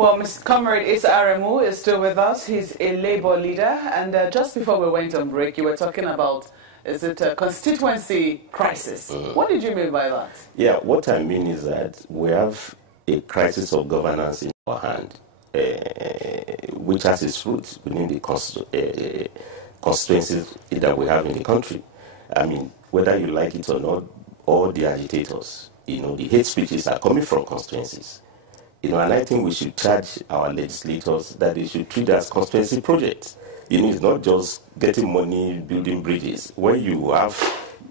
Well, Mr. Comrade Issa Aremu is still with us. He's a Labour leader. And just before we went on break, you were talking about, is it a constituency crisis? What did you mean by that? Yeah, what I mean is that we have a crisis of governance in our hand, which has its roots within the constituencies that we have in the country. I mean, whether you like it or not, all the agitators, the hate speeches are coming from constituencies. And I think we should charge our legislators that they should treat it as constituency projects. It's not just getting money, building bridges. When you have,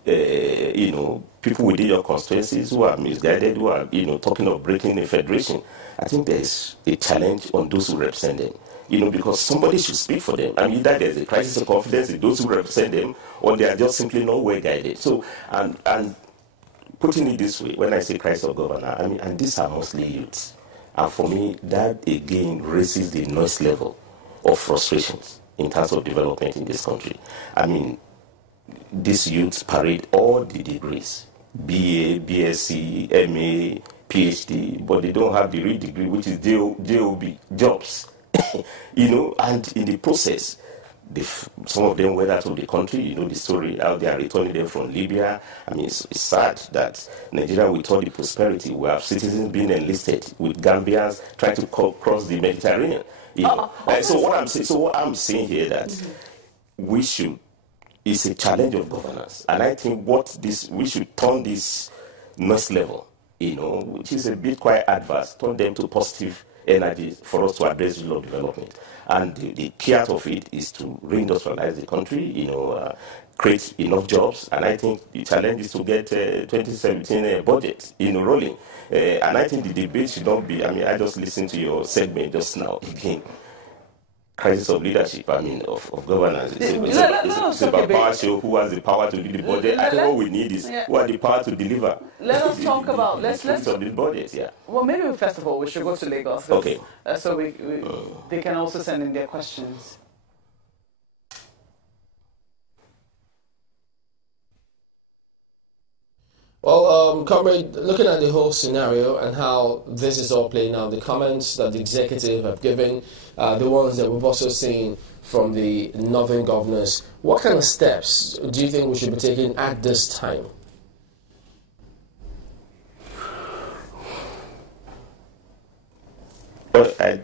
people within your constituencies who are misguided, who are, talking of breaking a federation, I think there's a challenge on those who represent them. Because somebody should speak for them. Either there's a crisis of confidence in those who represent them, or they are just simply not well guided. So, and putting it this way, when I say crisis of governance, and these are mostly youths. And for me, that again raises the noise level of frustrations in terms of development in this country. These youths parade all the degrees, BA, BSc, MA, PhD, but they don't have the real degree, which is JOB, jobs. And in the process, some of them went out of the country. The story, how they are returning them from Libya. It's sad that Nigeria, with all the prosperity, we have citizens being enlisted with Gambians trying to cross the Mediterranean. So what I'm saying here that we should, it's a challenge of governance, and I think we should turn this noise level, which is a bit quite adverse, turn them to positive energy for us to address the law development. And the key out of it is to reindustrialize the country, create enough jobs. And I think the challenge is to get 2017 budget, rolling. And I think the debate should not be, I just listened to your segment just now, again. Crisis of leadership, of governance. It's about power show, who has the power to do the budget. I think what we need is who has the power to deliver. Let us talk about, let's of this budget, yeah. Well, maybe first of all, we should go to Lagos. Okay. So they can also send in their questions. Well, Comrade, looking at the whole scenario and how this is all playing out, the comments that the executive have given, the ones that we've also seen from the northern governors, what kind of steps do you think we should be taking at this time? Well, I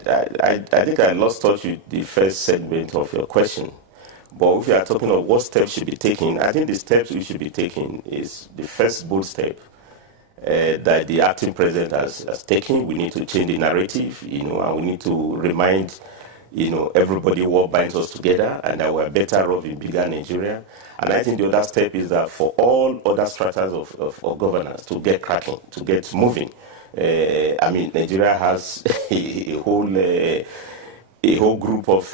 think I lost touch with the first segment of your question. But if you are talking of what steps should be taken, I think the steps we should be taking is the first bold step that the acting president has taken. We need to change the narrative, and we need to remind, everybody what binds us together and that we're better off in bigger Nigeria. And I think the other step is that for all other stratas of governance to get cracking, to get moving. Nigeria has a whole group of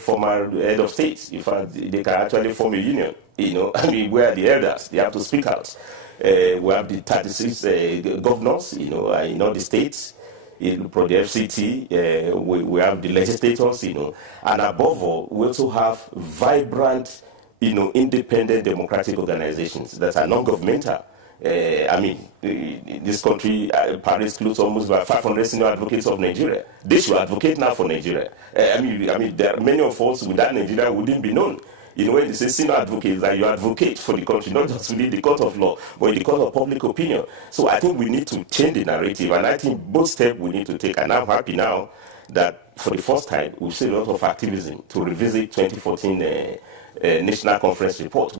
former head of states. In fact, they can actually form a union. We are the elders. They have to speak out. We have the 36 governors, in all the states. For the FCT, we have the legislators, and above all, we also have vibrant, independent democratic organizations that are non-governmental. This country Paris includes almost about 500 senior advocates of Nigeria. They should advocate now for Nigeria. There are many of us without Nigeria wouldn't be known. When they say senior advocates, that you advocate for the country, not just within the court of law, but in the court of public opinion. So I think we need to change the narrative, and I think both steps we need to take. And I'm happy now that for the first time we've seen a lot of activism to revisit 2014 National Conference report.